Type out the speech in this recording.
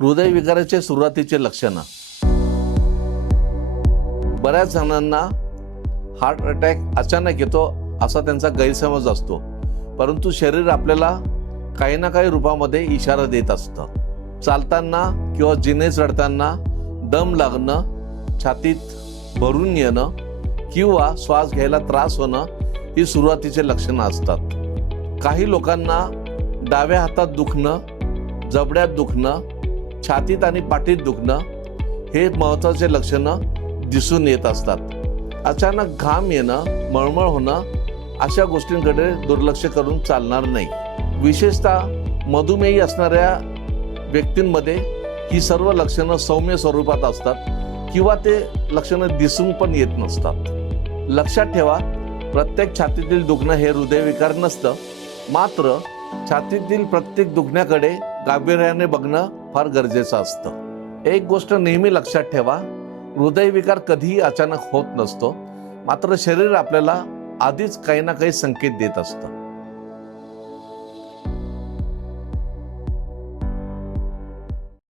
हृदयविकाराचे सुरुवातीचे लक्षणं. बऱ्याच जणांना हार्ट अटॅक अचानक येतो असा त्यांचा गैरसमज असतो, परंतु शरीर आपल्याला काही ना काही रूपामध्ये इशारा देत असतं. चालताना किंवा जिने चढताना दम लागणं, छातीत भरून येणं किंवा श्वास घ्यायला त्रास होणं ही सुरुवातीचे लक्षणं असतात. काही लोकांना डाव्या हातात दुखणं, जबड्यात दुखणं, छातीत आणि पाठीत दुखणं हे महत्त्वाचे लक्षणं दिसून येत असतात. अचानक घाम येणं, मळमळ होणं अशा गोष्टींकडे दुर्लक्ष करून चालणार नाही. विशेषतः मधुमेही असणाऱ्या व्यक्तींमध्ये ही सर्व लक्षणं सौम्य स्वरूपात असतात किंवा ते लक्षणं दिसून पण येत नसतात. लक्षात ठेवा, प्रत्येक छातीतील दुखणं हे हृदयविकार नसतं, मात्र छातीतील प्रत्येक दुखण्याकडे गांभीर्याने बघणं फार गरजेचं असतं. एक गोष्ट नेहमी लक्षात ठेवा, हृदयविकार कधीही अचानक होत नसतो, मात्र शरीर आपल्याला आधीच काही ना काही संकेत देत असतं.